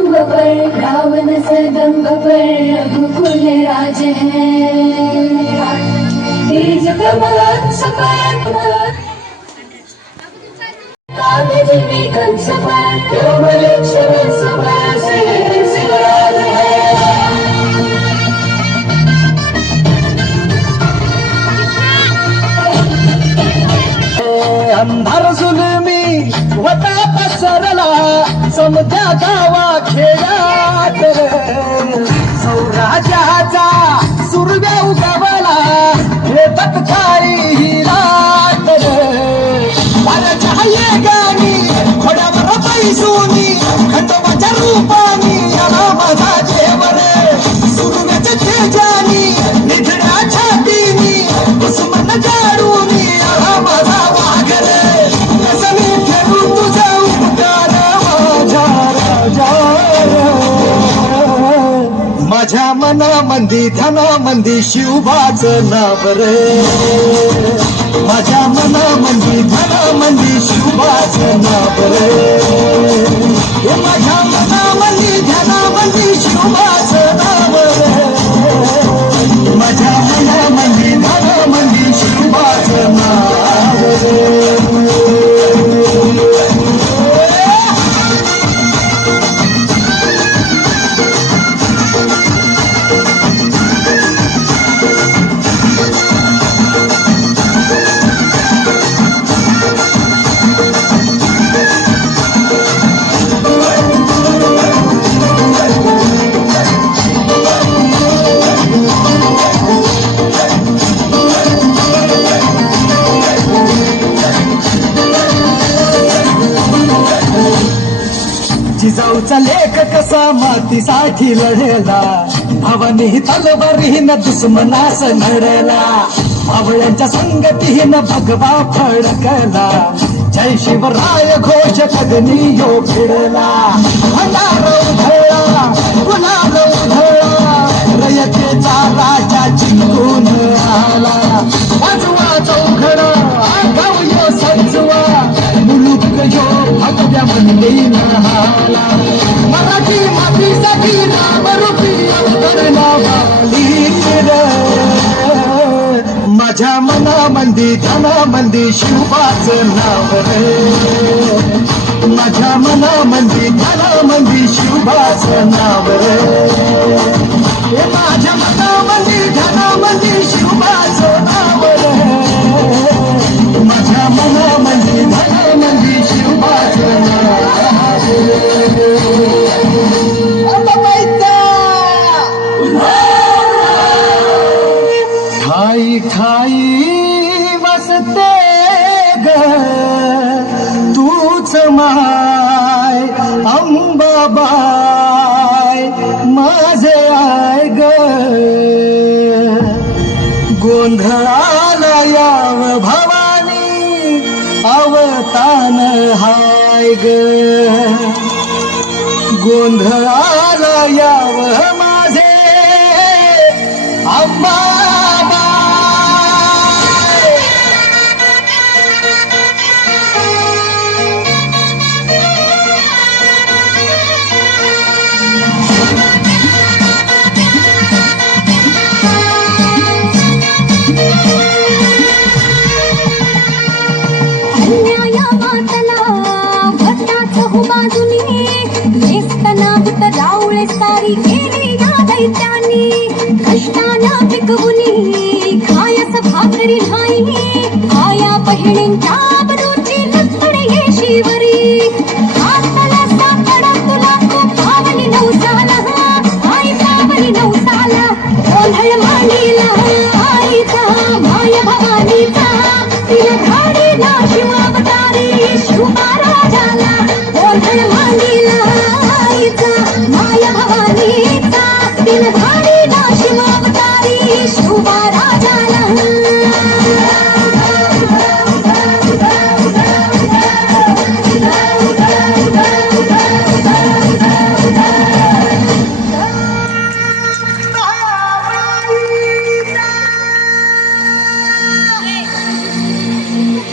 रावण सदम्ब पर रघुकुल राज है तेज प्रभात सपाट कागज में कंस पर लक्ष्मण सभा से सिराज है अंधार जुलमी वटा पसरला समजा गावा खेळात सौराज्याचा सुरव्या उगवला हे तत्काळी ही लाट वाऱ्याच्या गाणी खोड्यावर पैसोनी खंडोबाच्या रूपानी आला माझा देवर सुरव्याच्या तेजानी निधड्या छातीनी कुसुमन जाडूनी आला माझा वाघर कसमी फेरू तुझा उपकार माझ्या मनामंदी ध्यानामंदी शिवबाचं नाव रे माझ्या मनामंदी ध्यानामंदी शिवबाचं नाव रे माझ्या मनामंदी ध्यानामंदी शिवबाचं नाव रे माझ्या मनामंदी ध्यानामंदी शिवबाचं नाव रे जिजाऊचा लेख कसा मातीसाठी लढला भावानी तलवारीन दुश्मनास लढला भावळ्यांच्या संगतीनं भगवा फडकला जय शिवराय घोष कदनी यो फिरला भंडार उधळला गुलाल उधळला रयतेचा राजा जिंकून आला वाजवा चौघडा गाव यो सजवा मुलुक यो भगव्या म्हणली नहाला मराठी मातीसाठी नामरूपी अवतरणा माझ्या मनामंदी ध्यानामंदी शिवबाचं नाव रे माझ्या मनामंदी ध्यानामंदी शिवबाचं नाव रे माझ्या मनामंदी ध्यानामंदी शिवबाचं नाव रे माझ्या मनामंदी ध्यानामंदी शिवबाचं नाव ठाई ठाई वसते ग तूच माय अंबाबाय माझे आय ग गोंधळाला याव भवानी अवतान हाय ग गोंधळाला याव माझे अंबा सारी केली या दैत्यानी कष्टानं पिकवुनी खायस भाकरी नाही आया बहिणींच्या बरोची लक्ष्मण येशीवरी हाताला सापडा तुला तो पावली नवसाला आई पावली नवसाला गोंधळ मांडीला आईचा माय भवानीचा तिला धाडी ना शिवावतारी शिवबा राजाला गोंधळ